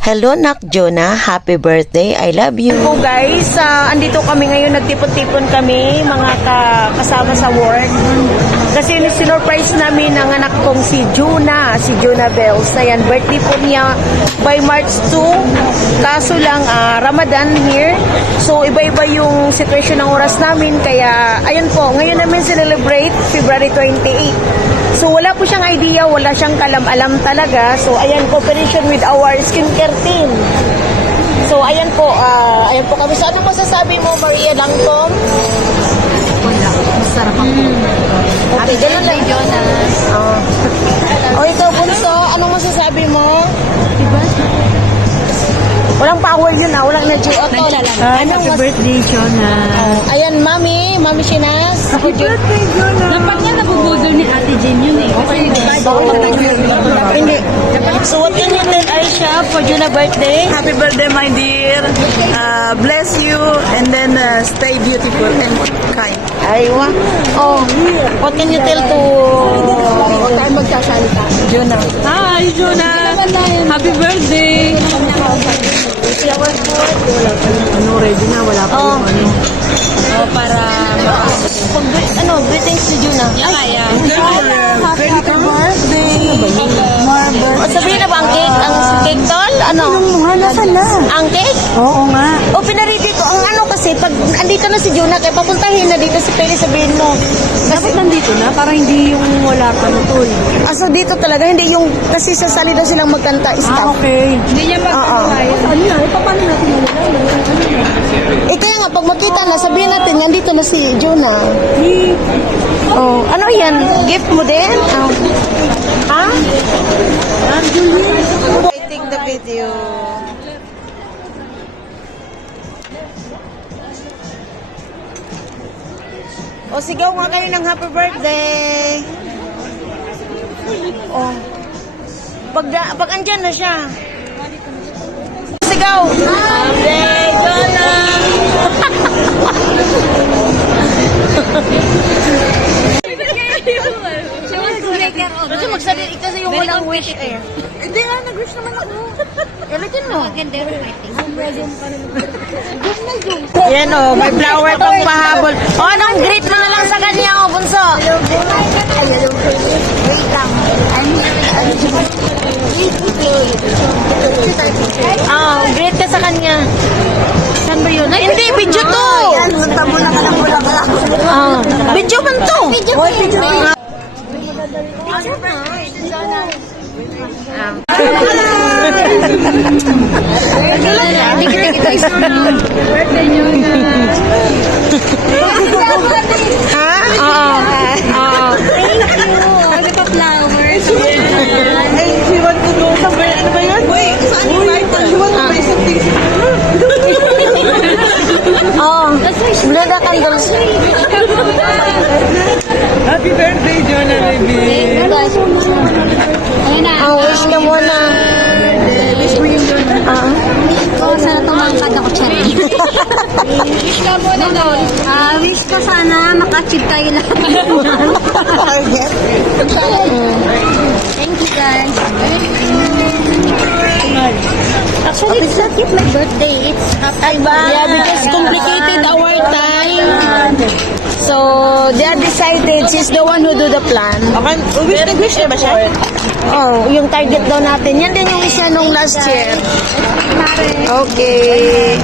Hello, Nak Jonah. Happy birthday. I love you. So guys, andito kami ngayon, nagtipon-tipon kami, mga kasama sa work. Kasi sinurprise namin ang anak kong si Jonah Bells. Ayan, birthday po niya by March 2. Kaso lang, Ramadan here. So, iba-iba yung situation ng oras namin. Kaya, ayun po, ngayon namin celebrate February 28. So, wala po siyang idea, wala siyang kalam-alam talaga. So, ayan, cooperation with our skincare team. So, ayan po kami. So, ano masasabi mo, Maria Langtom? Masarap ang Okay, ganun lang. Jonas. O, ikaw, Bunso, anong masasabi mo? Walang power yun, walang energy. Happy birthday, Jonas. Ayan, Mami Shinas. Happy birthday, Jonas. Dapat nga nabubudol ni Ate Jen yun eh. Hindi. So, what can you tell Aisha for Jonah birthday? Happy birthday, my dear. Bless you and then stay beautiful and kind. Aywa. Oh, what can you tell to Jonah? Hi, Jonas. Happy birthday. Ready na? Wala pa yung ano. Para Greetings to Jonah. kaya. Happy birthday. O, sabihin na ba ang cake? Ang cake doll? Ano? Nasaan na? Ang cake? Oo nga. O, pinari dito. Ang ano kasi, pag andito na si Jonah, kaya papuntahin na dito si Peli, sabihin mo. Dapat nandito na? Para hindi yung wala pa na tol. So dito talaga, hindi yung, kasi sasali daw silang magkanta, stop. Okay. Hindi niya magkakawayan. Ano na? Paano natin Kaya nga, pag makita na, sabihin natin, nandito na si Jonah. Oh, ano yan? Gift mo din? Oh. Ha? I take the video. O, sigaw nga kayo ng happy birthday. Oh. Pag andyan na siya. Sigaw! Birthday, Jonah! Kasi magsalita kasi yung walang wish eh. Hindi nga, nag-wish naman ako. Ulitin mo. Maganda yung fighting. Yan o, may flower pang pahabol. O, anong greet mo na lang sa kanya o, Bunso? Wait lang. Greet ka sa kanya. Saan ba yun? Ay, hindi, video to. Punta mo na ka ng bulaklak. Video man to. Video. Birthday, Jonas. Ha? Oo. Thank you. Ano pa flowers? Ay, she want to go somewhere. Ano ba yun? Wait, saan yung Bible? She want to buy something. Oo. Blow the candles. Happy birthday, Jonah, baby. Ayun na. Wish ka muna. Wish mo yung Jonah. Oo, sana tumangkad ako, Cherry. Wish ka muna doon. Wish ko sana maka-achieve tayo lahat. Thank you, guys. Actually, it's not yet my birthday. It's after. Yeah, because complicated our time. So, they are decided, she's the one who do the plan. Okay, nag-wish na ba siya? Oh, yung target daw natin. Yan din yung isa nung last year. Okay.